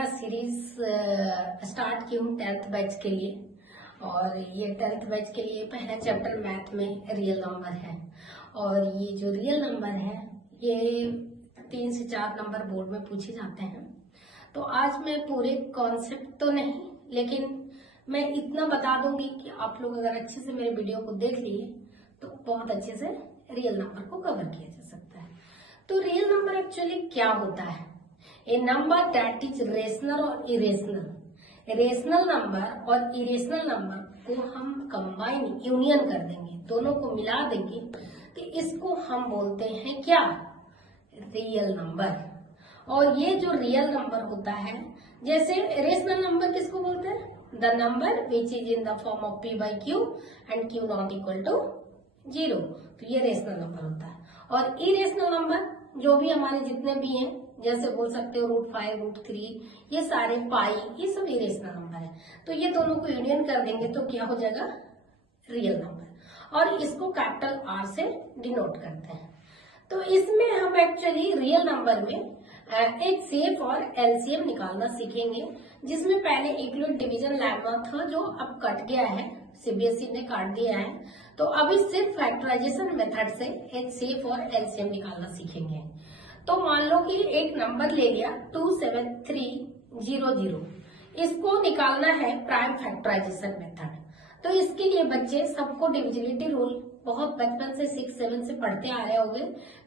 मेरा series start की हूँ 10th बैच के लिए। और ये 10th बैच के लिए पहला चैप्टर मैथ में रियल नंबर है। और ये जो रियल नंबर है ये 3 से 4 नंबर बोर्ड में पूछे जाते हैं। तो आज मैं पूरे कॉन्सेप्ट तो नहीं, लेकिन मैं इतना बता दूंगी कि आप लोग अगर अच्छे से मेरे वीडियो को देख लिए तो बहुत अच्छे से रियल नंबर को कवर किया जा सकता है। तो रियल नंबर एक्चुअली क्या होता है? ए नंबर दैट इज रेशनल और इरेशनल। रेशनल नंबर और इरेशनल नंबर को हम कंबाइन यूनियन कर देंगे, दोनों को मिला देंगे, तो इसको हम बोलते हैं क्या? Real number. और ये जो रियल नंबर होता है, जैसे रेशनल नंबर किसको बोलते हैं? The number which is in the form of p by q and q not equal to 0, तो ये रेशनल नंबर होता है। और इरेशनल नंबर जो भी हमारे जितने भी हैं, जैसे बोल सकते हो √5, √3, ये सारे पाई, ये सब इरेशनल नंबर है। तो ये दोनों को यूनियन कर देंगे तो क्या हो जाएगा? Real number. और इसको कैपिटल R से डिनोट करते हैं। तो इसमें हम एक्चुअली रियल नंबर में HCF और LCM निकालना सीखेंगे, जिसमें पहले इक्वल डिवीजन लेमा था जो अब कट गया है, CBSE ने काट दिया है। तो अभी सिर्फ फैक्टराइजेशन मेथड से HCF और LCM निकालना सीखेंगे। तो मान लो कि एक नंबर ले लिया 27300, इसको निकालना है प्राइम फैक्टराइजेशन मेथड। तो इसके लिए बच्चे सबको डिविजिबिलिटी रूल बहुत बचपन से 6, 7 से पढ़ते आ रहे होंगे।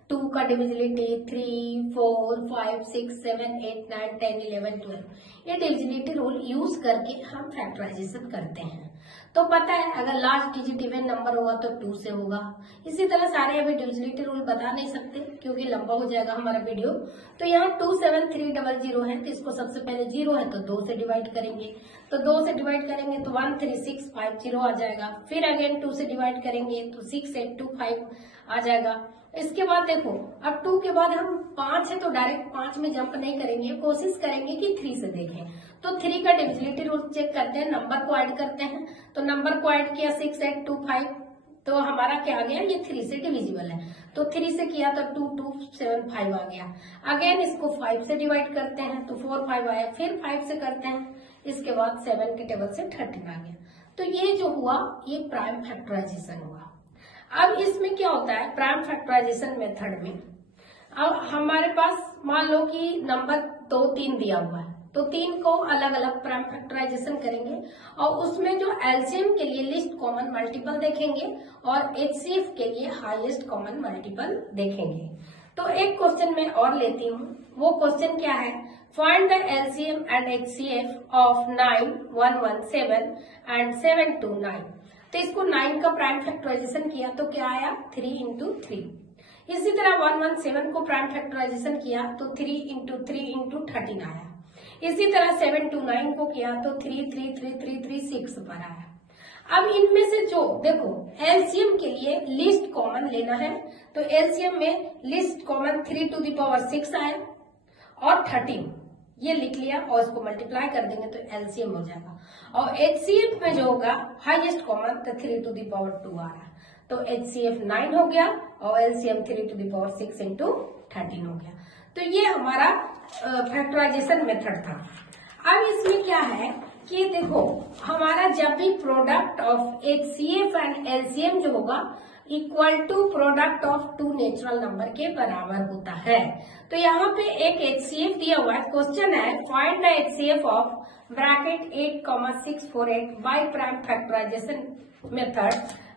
2 का डिविजिबिलिटी 3, 4, 5, 6, 7, 8, 9, 10, 11, 12, ये डिविजिबिलिटी रूल यूज करके हम फैक्टराइजेशन करते हैं। तो पता है अगर लास्ट डिजिट इवन नंबर होगा तो 2 से होगा। इसी तरह सारे अभी डिविजिबिलिटी रूल बता नहीं सकते क्योंकि लंबा हो जाएगा हमारा वीडियो। तो यहाँ 27300 है, तो इसको सबसे पहले 0 है तो 2 से डिवाइड करेंगे, तो 2 से डिवाइड करेंगे तो 13650 आ जाएगा। फिर अगेन 2 से डिवाइड करेंगे तो 6825 आ जाएगा। इसके बाद देखो, अब 2 के बाद हम 5 है तो डायरेक्ट 5 में जंप नहीं करेंगे, कोशिश करेंगे कि 3 से देखें। तो 3 का डिविजिबिलिटी रूल चेक करते हैं, नंबर को ऐड करते हैं। तो नंबर को ऐड किया 6825, तो हमारा क्या आ गया? ये 3 से डिविजिबल है, तो 3 से किया तो 2275 आ गया। अगेन इसको 5 से डिवाइड करते हैं तो 45 आया, फिर 5 से करते हैं, इसके बाद 7 के टेबल से 13 आ गया। तो ये जो हुआ ये प्राइम फैक्टराइजेशन हुआ। अब इसमें क्या होता है प्राइम फैक्टराइजेशन मेथड में? अब हमारे पास मान लो कि नंबर 2, 3 दिया हुआ है, तो 3 को अलग अलग प्राइम फैक्टराइजेशन करेंगे और उसमें जो एलसीएम के लिए लिस्ट कॉमन मल्टीपल देखेंगे और HCF के लिए हाईएस्ट कॉमन मल्टीपल देखेंगे। तो एक क्वेश्चन मैं और लेती हूँ, वो क्वेश्चन क्या है? Find the LCM and HCF of 9, 117 and 729। तो इसको 9 का प्राइम फैक्टराइजेशन किया तो क्या आया? 3 into 3। इसी तरह 117 को प्राइम फैक्टराइजेशन किया तो 3 into 3 into 13 आया। इसी तरह 729 को किया तो 3, 3, 3, 3, 3, 6 पर आया। अब इनमें से जो देखो LCM के लिए लिस्ट कॉमन लेना है, तो LCM में list common 3 to the power 6 आया और 13 ये लिख लिया और इसको मल्टीप्लाई कर देंगे तो LCM हो जाएगा। और HCF में जो होगा हाईएस्ट कॉमन तो 3 to the power 2 आ रहा है, तो HCF 9 हो गया और LCM 3 to the power 6 into 13 हो गया। तो ये हमारा फैक्टराइजेशन मेथड था। अब इसमें क्या है कि देखो हमारा जब भी product of HCF and LCM जो होगा equal to product of 2 natural number के बराबर होता है। तो यहाँ पे एक HCF दिया हुआ है, क्वेश्चन है find the HCF of bracket 8,648 by prime factorization method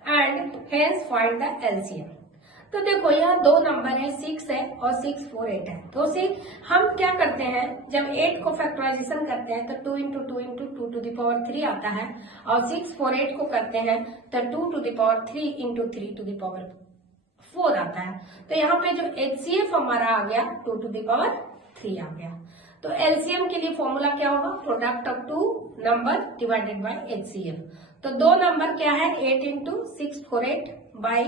and hence find the LCM। तो देखो यहाँ 2 नंबर है, 6 है और 648 है। तो हम क्या करते हैं, जब 8 को फैक्टराइजेशन करते हैं तो 2 into 2 into 2 to the power 3 आता है, और 648 को करते हैं तो 2 to the power 3 into 3 to the power 4 आता है। तो यहाँ पे जो HCF हमारा आ गया 2 to the power 3 आ गया। तो LCM के लिए फॉर्मूला क्या होगा? Product of 2 number divided by HCF। तो 2 नंबर क्या है? 8 into 648 बाई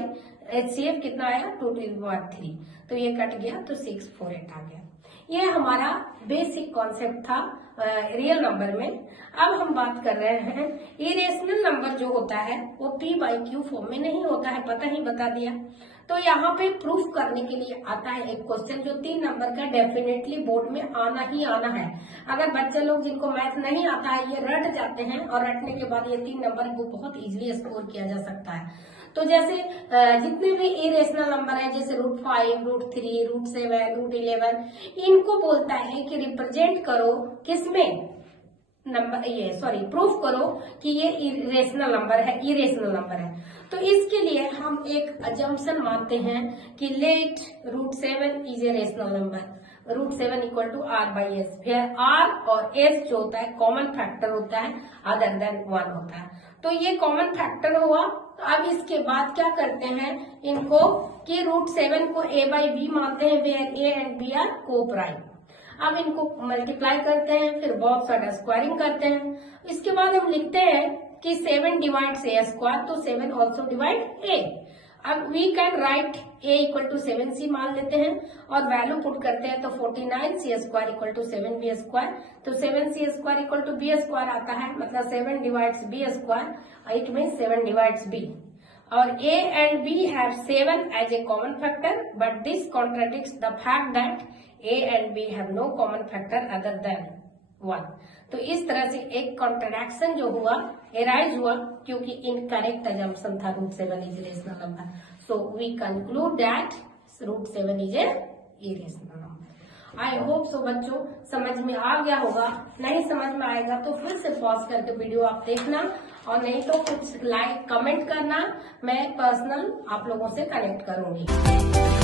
HCF कितना आया? 2 to the power 3, तो ये कट गया तो 648 आ गया। ये हमारा बेसिक कॉन्सेप्ट था रियल नंबर में। अब हम बात कर रहे हैं इरेशनल नंबर जो होता है वो p by q फॉर्म में नहीं होता है, पता ही बता दिया। तो यहाँ पे प्रूफ करने के लिए आता है एक क्वेश्चन जो 3 नंबर का डेफिनेटली बोर्ड में आना ही आना है। अगर बच्चे लोग जिनको मैथ नहीं आता है ये रट जाते हैं और रटने के बाद ये 3 नंबर वो बहुत इजीली स्कोर किया जा सकता है। तो जैसे जितने भी इरेशनल नंबर है जैसे √5, √3, √7, √11 इनको बोलता है कि रिप्रेजेंट करो किसमें नंबर प्रूफ करो कि ये इरेशनल नंबर है। तो इसके लिए हम एक अजम्पशन मानते हैं कि let √7 is a rational number, √7 equal to R/S, फिर R और S जो होता है कॉमन फैक्टर होता है अदर देन 1 होता है। तो ये कॉमन फैक्टर हुआ। तो अब इसके बाद क्या करते हैं इनको कि √7 को A/B मानते हैं where A and B are coprime. अब इनको मल्टीप्लाई करते हैं, फिर बहुत सारा स्क्वायरिंग करते हैं। इसके बाद हम लिखते हैं कि 7 डिवाइड्स A², तो 7 ऑल्सो डिवाइड A। अब we can write A equal to 7C मान लेते हैं और वैल्यू पुट करते हैं तो 49C² इक्वल टू 7B², तो 7C² इक्वल टू B² आता है, मतलब 7 divides B², it mean 7 divides B। और A and B have 7 as a common factor, but this contradicts the fact that A and B have no common factor other than 1। तो इस तरह से एक contradiction जो हुआ एराइज हुआ क्योंकि इनकरेक्ट अजम्पशन था √7 is rational number. So we conclude that √7 is a irrational number. I hope so बच्चों समझ में आ गया होगा। नहीं समझ में आएगा तो फिर से पॉज करके वीडियो आप देखना और नहीं तो कुछ लाइक कमेंट करना, मैं पर्सनल आप लोगों से कनेक्ट करूंगी।